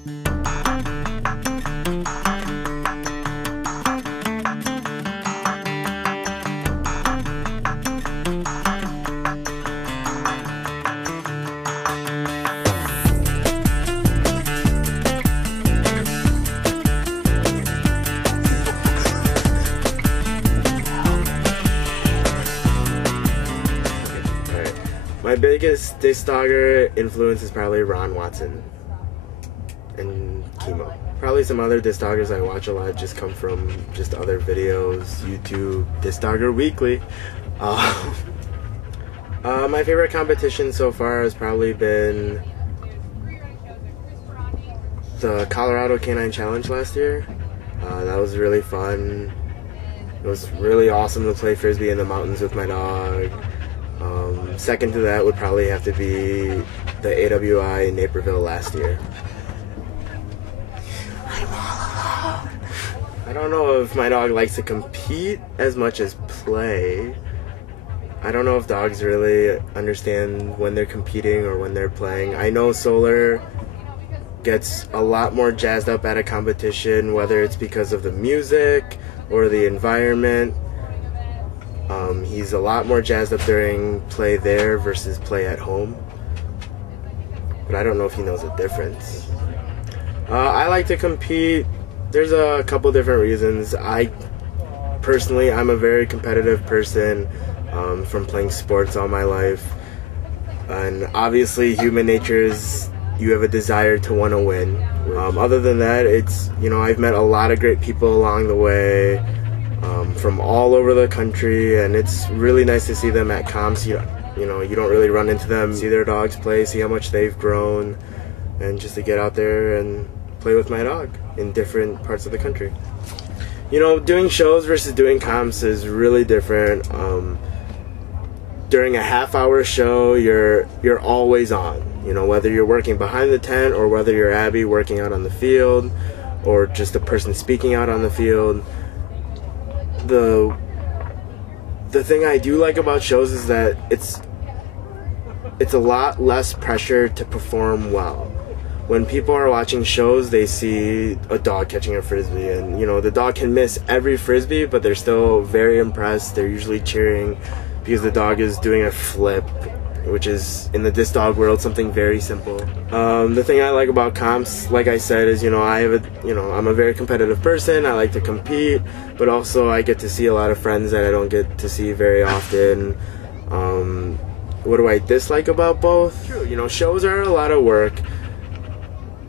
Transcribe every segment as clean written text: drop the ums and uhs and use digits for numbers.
My biggest Discdogger influence is probably Ron Watson and Chemo. Probably some other Discdoggers I watch a lot just come from just other videos, YouTube, Discdogger Weekly. My favorite competition so far has probably been the Colorado Canine Challenge last year. That was really fun. It was really awesome to play Frisbee in the mountains with my dog. Second to that would probably have to be the AWI in Naperville last year. I'm all alone. I don't know if my dog likes to compete as much as play. I don't know if dogs really understand when they're competing or when they're playing. I know Solar gets a lot more jazzed up at a competition, whether it's because of the music or the environment. He's a lot more jazzed up during play there versus play at home. But I don't know if he knows the difference. I like to compete. There's a couple different reasons. Personally, I'm a very competitive person from playing sports all my life. And obviously human nature is you have a desire to want to win. Other than that, it's, I've met a lot of great people along the way. From all over the country, and it's really nice to see them at comps. You don't really run into them, see their dogs play, see how much they've grown, and just to get out there and play with my dog in different parts of the country. Doing shows versus doing comps is really different. During a half-hour show, you're always on. Whether you're working behind the tent or whether you're Abby working out on the field, or just a person speaking out on the field. The thing I do like about shows is that it's a lot less pressure to perform well. When people are watching shows, they see a dog catching a Frisbee, and the dog can miss every Frisbee, but they're still very impressed. They're usually cheering because the dog is doing a flip, which is, in the disc dog world, something very simple. The thing I like about comps, like I said, is I'm a very competitive person. I like to compete, but also I get to see a lot of friends that I don't get to see very often. What do I dislike about both? Shows are a lot of work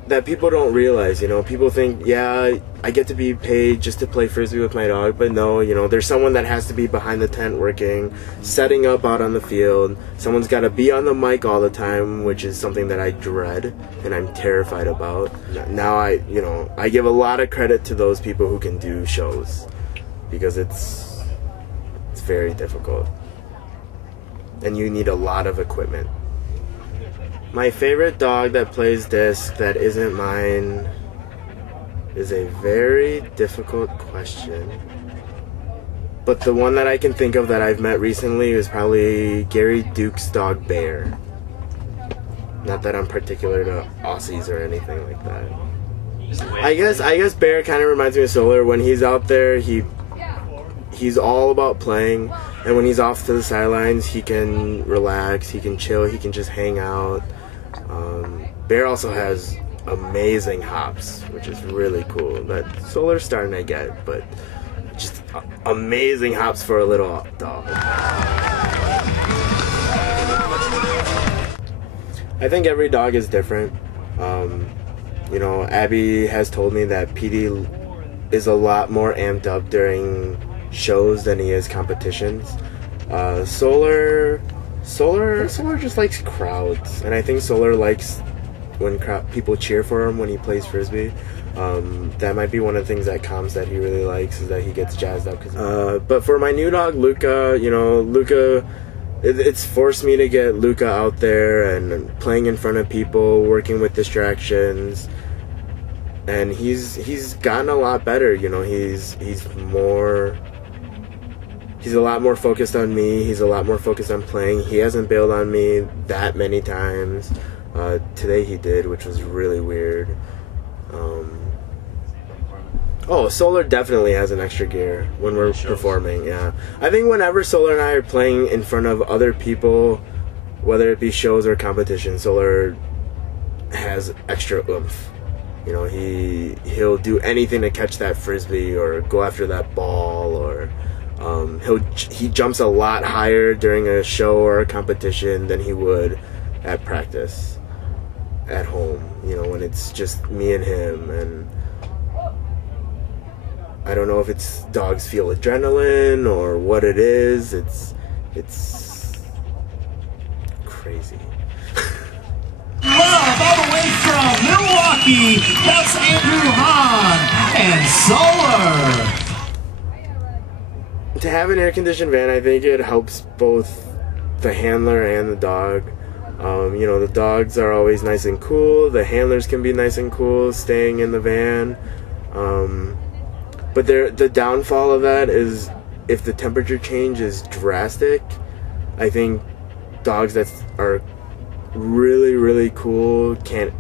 that people don't realize. People think, yeah, I get to be paid just to play Frisbee with my dog, but no, there's someone that has to be behind the tent working, setting up out on the field. Someone's got to be on the mic all the time, which is something that I dread and I'm terrified about. Now I give a lot of credit to those people who can do shows, because it's very difficult and you need a lot of equipment. My favorite dog that plays disc that isn't mine is a very difficult question. But the one that I can think of that I've met recently is probably Gary Duke's dog Bear. Not that I'm particular to Aussies or anything like that. I guess Bear kind of reminds me of Solar. When he's out there, he's all about playing, and when he's off to the sidelines, he can relax, he can chill, he can just hang out. Bear also has amazing hops, which is really cool. That Solar's starting to get, but just amazing hops for a little dog. I think every dog is different. Abby has told me that PD is a lot more amped up during shows than he is competitions. Solar just likes crowds, and I think Solar likes when people cheer for him when he plays Frisbee. That might be one of the things that comps that he really likes, is that he gets jazzed up. But for my new dog Luca, Luca, it's forced me to get Luca out there and playing in front of people, working with distractions, and he's gotten a lot better. He's a lot more focused on me. He's a lot more focused on playing. He hasn't bailed on me that many times. Today he did, which was really weird. Oh, Solar definitely has an extra gear when we're performing, yeah. I think whenever Solar and I are playing in front of other people, whether it be shows or competitions, Solar has extra oomph. You know, he'll do anything to catch that frisbee or go after that ball, or he jumps a lot higher during a show or a competition than he would at practice at home, you know, when it's just me and him. And I don't know if it's dogs feel adrenaline or what it is. It's crazy. Love all the way from Milwaukee, that's Andrew Hahn and Solar. To have an air-conditioned van, I think it helps both the handler and the dog. You know, the dogs are always nice and cool. The handlers can be nice and cool staying in the van. But the downfall of that is if the temperature change is drastic. I think dogs that are really, really cool can't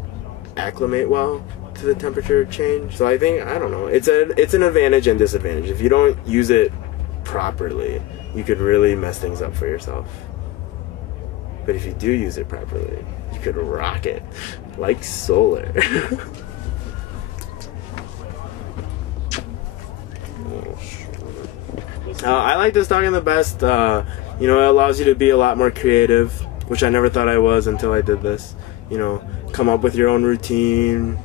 acclimate well to the temperature change. So I don't know, it's an advantage and disadvantage. If you don't use it properly, you could really mess things up for yourself. But if you do use it properly, you could rock it like Solar. I like Discdogger the best. You know, it allows you to be a lot more creative, which I never thought I was until I did this. You know, come up with your own routine.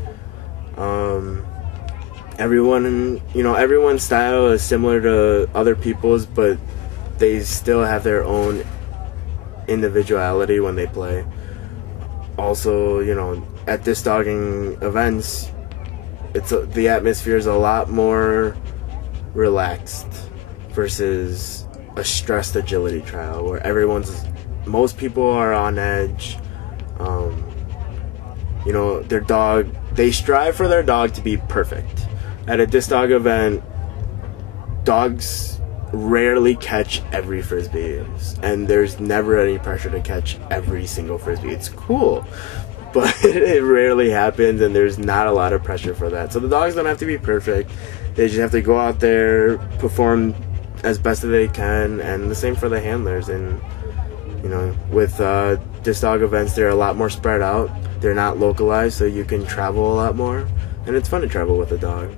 Everyone's style is similar to other people's, but they still have their own individuality when they play. Also, you know, at Discdogging events, the atmosphere is a lot more relaxed versus a stressed agility trial where most people are on edge. You know, they strive for their dog to be perfect. At a Discdog event, dogs rarely catch every frisbee, and there's never any pressure to catch every single frisbee. It's cool, but it rarely happens, and there's not a lot of pressure for that. So the dogs don't have to be perfect. They just have to go out there, perform as best as they can, and the same for the handlers. And you know, with Discdog events, they're a lot more spread out. They're not localized, so you can travel a lot more, and it's fun to travel with a dog.